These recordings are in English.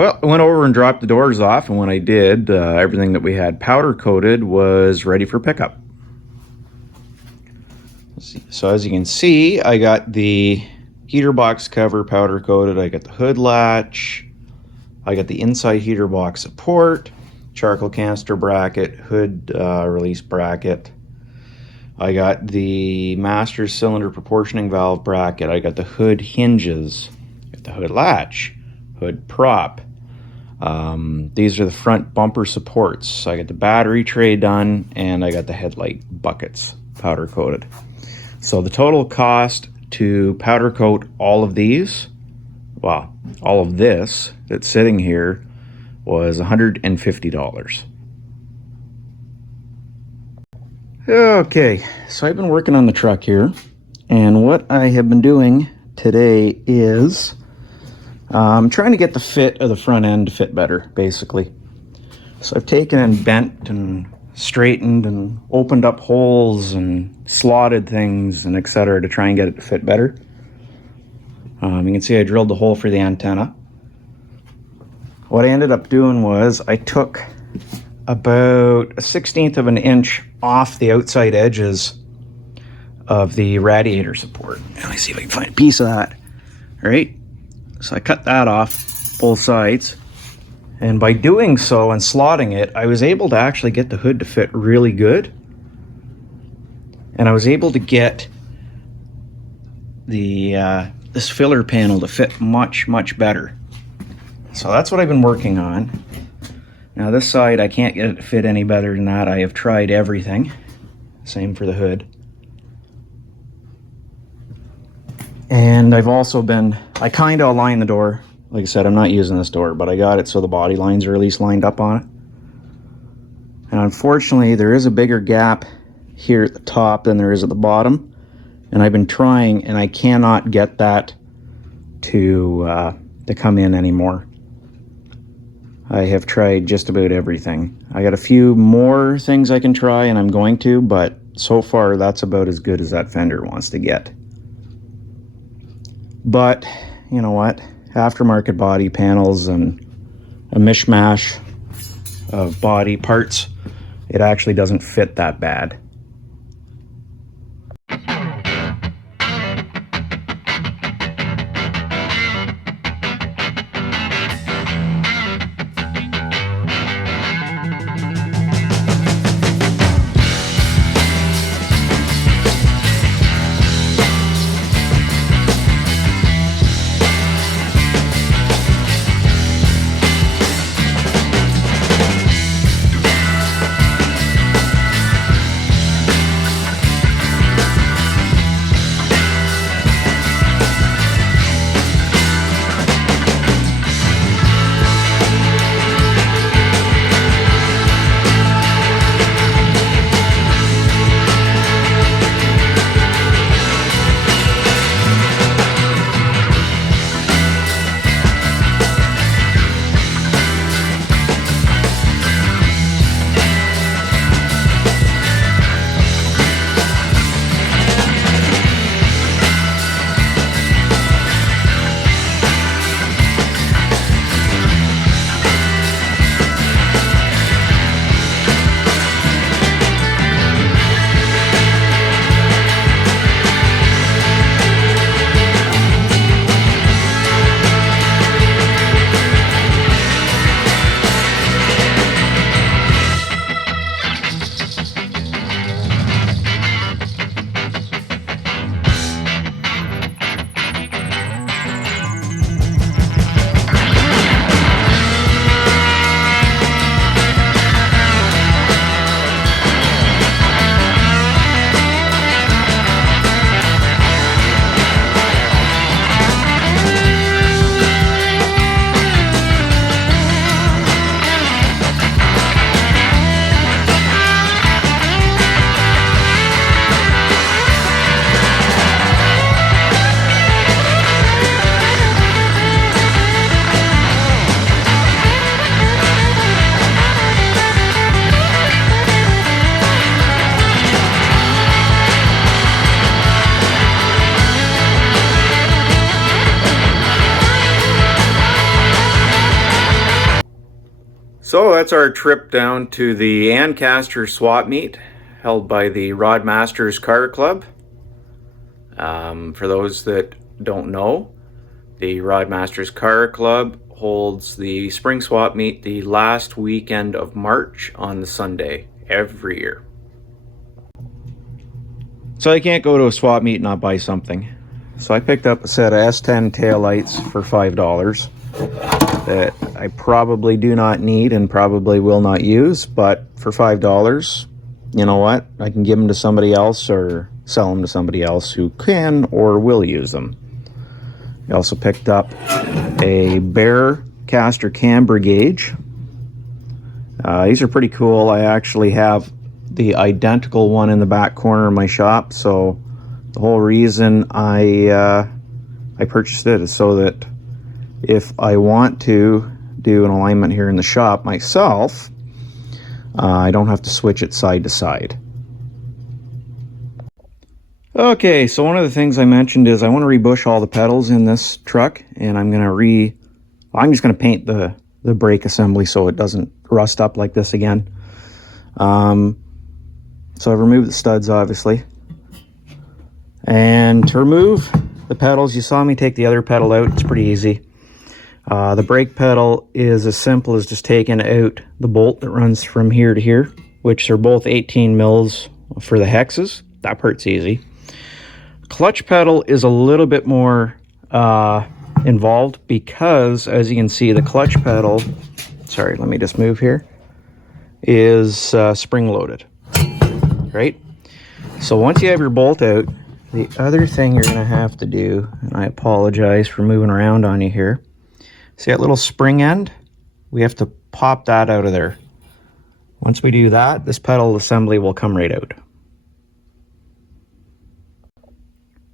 Well, I went over and dropped the doors off, and when I did, everything that we had powder coated was ready for pickup. So as you can see, I got the heater box cover powder coated, I got the hood latch, I got the inside heater box support, charcoal canister bracket, hood release bracket. I got the master cylinder proportioning valve bracket, I got the hood hinges, I got the hood latch, hood prop. These are the front bumper supports. I got the battery tray done, and I got the headlight buckets powder coated. So the total cost to powder coat all of these, well, all of this that's sitting here, was $150. Okay, so I've been working on the truck here, and what I have been doing today is I'm trying to get the fit of the front end to fit better, basically. So I've taken and bent and straightened and opened up holes and slotted things and etc. to try and get it to fit better. You can see I drilled the hole for the antenna. What I ended up doing was I took about 1/16 of an inch off the outside edges of the radiator support. Let me see if I can find a piece of that. All right. So I cut that off both sides, and by doing so and slotting it, I was able to actually get the hood to fit really good, and I was able to get the this filler panel to fit much better. So that's what I've been working on. Now this side I can't get it to fit any better than that. I have tried everything. Same for the hood. And I've also been, I kind of aligned the door. Like I said, I'm not using this door, but I got it so the body lines are at least lined up on it. And unfortunately, there is a bigger gap here at the top than there is at the bottom. And I've been trying, and I cannot get that to come in anymore. I have tried just about everything. I got a few more things I can try, and I'm going to, but so far that's about as good as that fender wants to get. But you know what, aftermarket body panels and a mishmash of body parts, it actually doesn't fit that bad. So that's our trip down to the Ancaster Swapmeet held by the Rodmasters Car Club. For those that don't know, the Rodmasters Car Club holds the Spring Swapmeet the last weekend of March on the Sunday every year. So I can't go to a swap meet and not buy something. So I picked up a set of S10 taillights for $5 that I probably do not need and probably will not use, but for $5, you know what? I can give them to somebody else or sell them to somebody else who can or will use them. I also picked up a bare caster camber gauge. These are pretty cool. I actually have the identical one in the back corner of my shop, so the whole reason I purchased it is so that if I want to do an alignment here in the shop myself, I don't have to switch it side to side. Okay, so one of the things I mentioned is I want to rebush all the pedals in this truck, and I'm just going to paint the brake assembly so it doesn't rust up like this again. So I've removed the studs, obviously. And to remove the pedals, you saw me take the other pedal out. It's pretty easy. The brake pedal is as simple as just taking out the bolt that runs from here to here, which are both 18 mils for the hexes. That part's easy. Clutch pedal is a little bit more involved because, as you can see, the clutch pedal, sorry, let me just move here, is spring loaded. Right? So once you have your bolt out, the other thing you're going to have to do, and I apologize for moving around on you here, see that little spring end? We have to pop that out of there. Once we do that, this pedal assembly will come right out.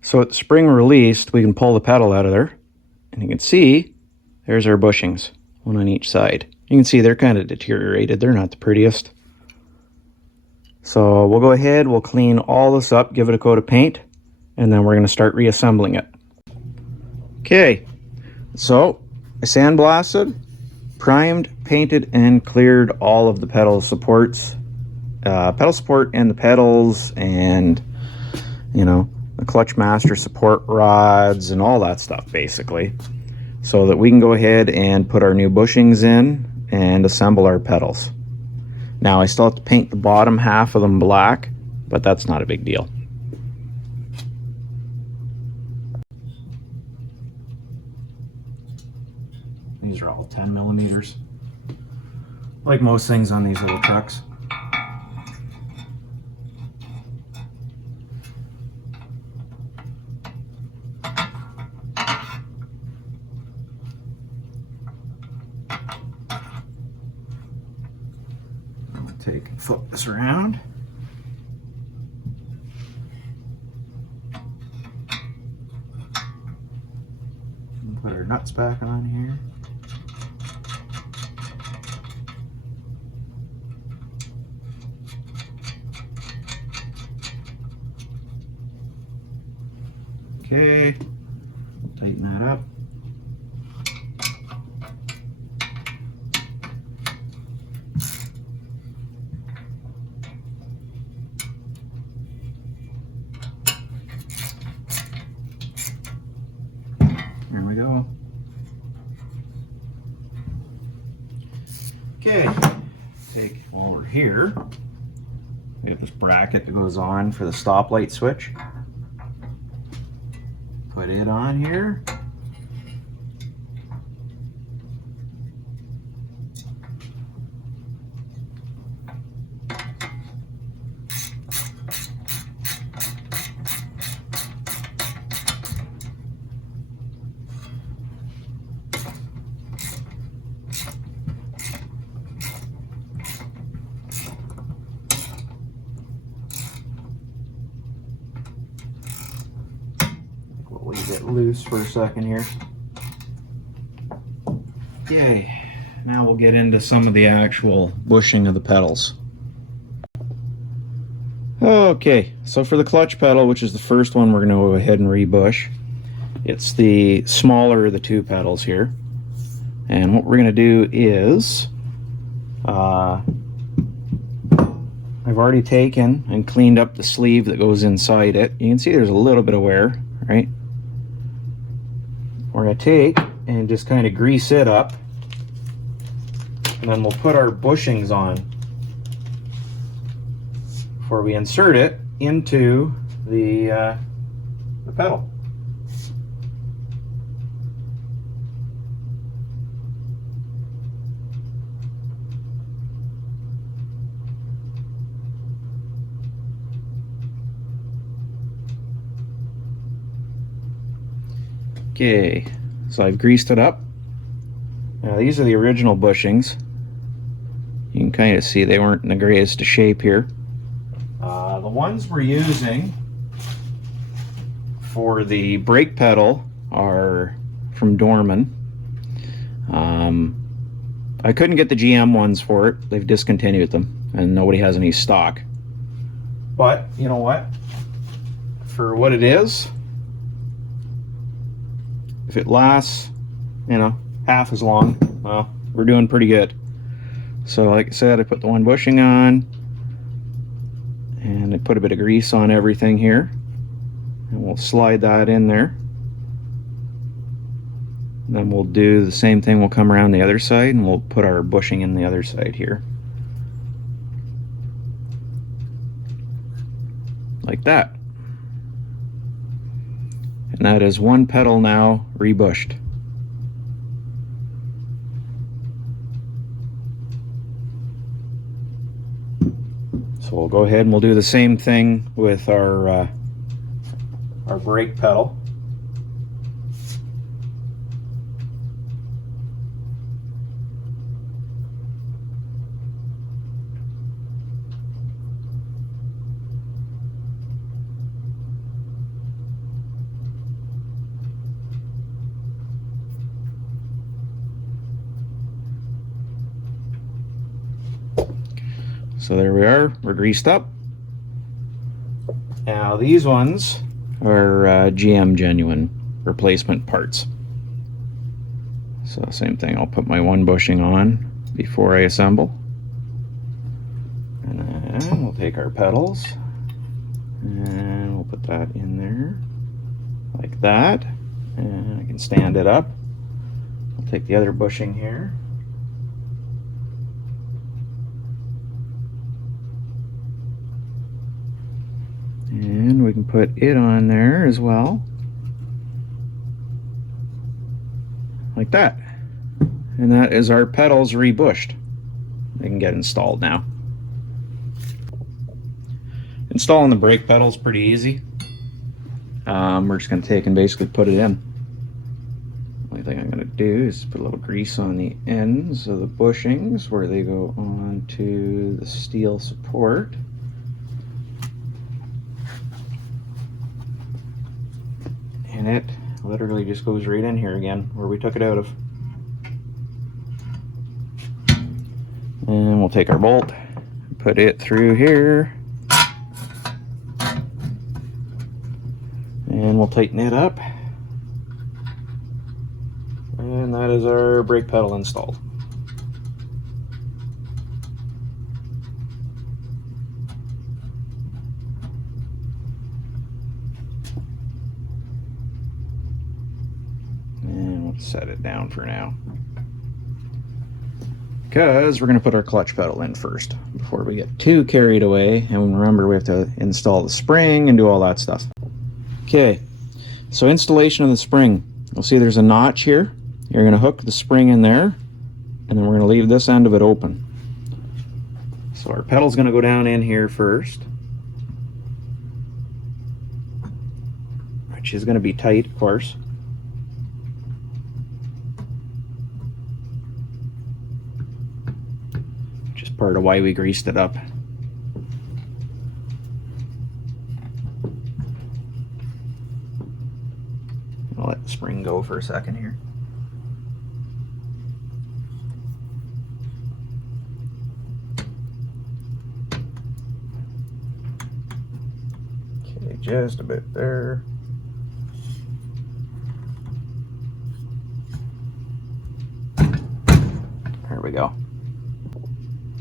So at the spring released, we can pull the pedal out of there, and you can see there's our bushings, one on each side. You can see they're kind of deteriorated. They're not the prettiest. So we'll go ahead, we'll clean all this up, give it a coat of paint, and then we're going to start reassembling it. Okay, so I sandblasted, primed, painted, and cleared all of the pedal supports. Pedal support and the pedals and, you know, the clutch master support rods and all that stuff, basically, so that we can go ahead and put our new bushings in and assemble our pedals. Now, I still have to paint the bottom half of them black, but that's not a big deal. These are all 10 millimeters, like most things on these little trucks. Flip this around. And put our nuts back on here. Okay, tighten that up. There we go. Okay, while we're here, we have this bracket that goes on for the stoplight switch. Put it on here. Leave it loose for a second here. Okay, now we'll get into some of the actual bushing of the pedals. Okay, so for the clutch pedal, which is the first one we're going to go ahead and rebush, it's the smaller of the two pedals here. And what we're going to do is I've already taken and cleaned up the sleeve that goes inside it. You can see there's a little bit of wear, right? We're going to take and just kind of grease it up, and then we'll put our bushings on before we insert it into the pedal. Okay, so I've greased it up. Now these are the original bushings. You can kind of see they weren't in the greatest of shape here. The ones we're using for the brake pedal are from Dorman. I couldn't get the GM ones for it. They've discontinued them and nobody has any stock. But you know what? For what it is, if it lasts, you know, half as long, well, we're doing pretty good. So like I said, I put the one bushing on and I put a bit of grease on everything here, and we'll slide that in there. Then we'll do the same thing. We'll come around the other side and we'll put our bushing in the other side here, like that. And that is one pedal now rebushed. So we'll go ahead and we'll do the same thing with our brake pedal. So there we are, we're greased up. Now these ones are GM genuine replacement parts. So same thing, I'll put my one bushing on before I assemble. And then we'll take our pedals and we'll put that in there like that. And I can stand it up. I'll take the other bushing here. And we can put it on there as well, like that. And that is our pedals rebushed. They can get installed now. Installing the brake pedal is pretty easy. We're just going to take and basically put it in. The only thing I'm going to do is put a little grease on the ends of the bushings where they go onto the steel support. And it literally just goes right in here again where we took it out of. And we'll take our bolt, put it through here, and we'll tighten it up. And that is our brake pedal installed. Set it down for now, because we're going to put our clutch pedal in first before we get too carried away. And remember, we have to install the spring and do all that stuff. Okay, so installation of the spring. You'll see there's a notch here. You're going to hook the spring in there, and then we're going to leave this end of it open. So our pedal's going to go down in here first, which is going to be tight, of course. Part of why we greased it up. I'll let the spring go for a second here. Okay, just a bit there. There we go.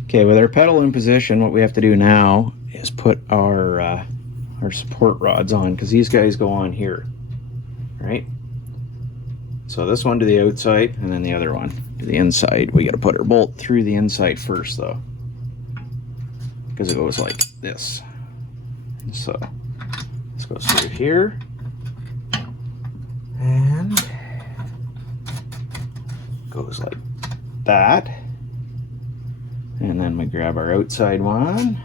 Okay, with our pedal in position, what we have to do now is put our support rods on, because these guys go on here, right? So this one to the outside, and then the other one to the inside. We got to put our bolt through the inside first, though, because it goes like this. So this goes through here, and goes like that. And then we grab our outside one,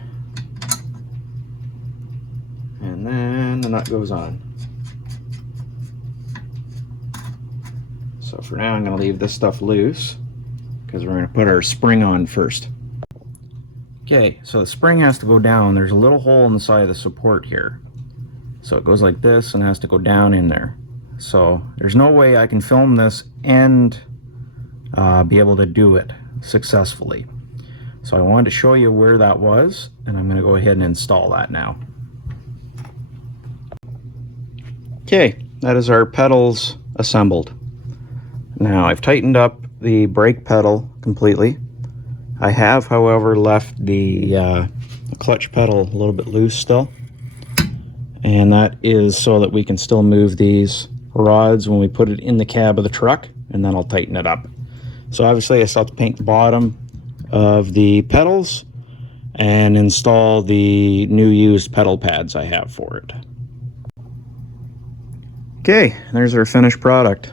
and then the nut goes on. So for now I'm going to leave this stuff loose, because we're going to put our spring on first. Okay, so the spring has to go down. There's a little hole in the side of the support here. So it goes like this and has to go down in there. So there's no way I can film this and be able to do it successfully. So I wanted to show you where that was, and I'm going to go ahead and install that now. Okay, that is our pedals assembled. Now I've tightened up the brake pedal completely. I have, however, left the clutch pedal a little bit loose still. And that is so that we can still move these rods when we put it in the cab of the truck, and then I'll tighten it up. So obviously I still have to paint the bottom of the pedals and install the new used pedal pads I have for it. Okay, there's our finished product.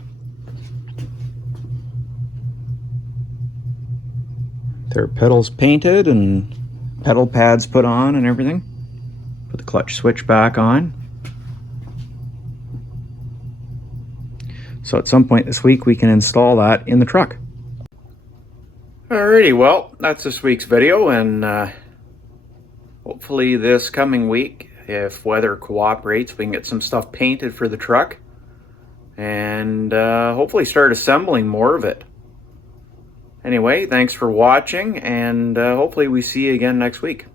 Their pedals painted and pedal pads put on and everything. Put the clutch switch back on. So at some point this week we can install that in the truck. Alrighty, well, that's this week's video, and hopefully this coming week, if weather cooperates, we can get some stuff painted for the truck, and hopefully start assembling more of it. Anyway, thanks for watching, and hopefully we see you again next week.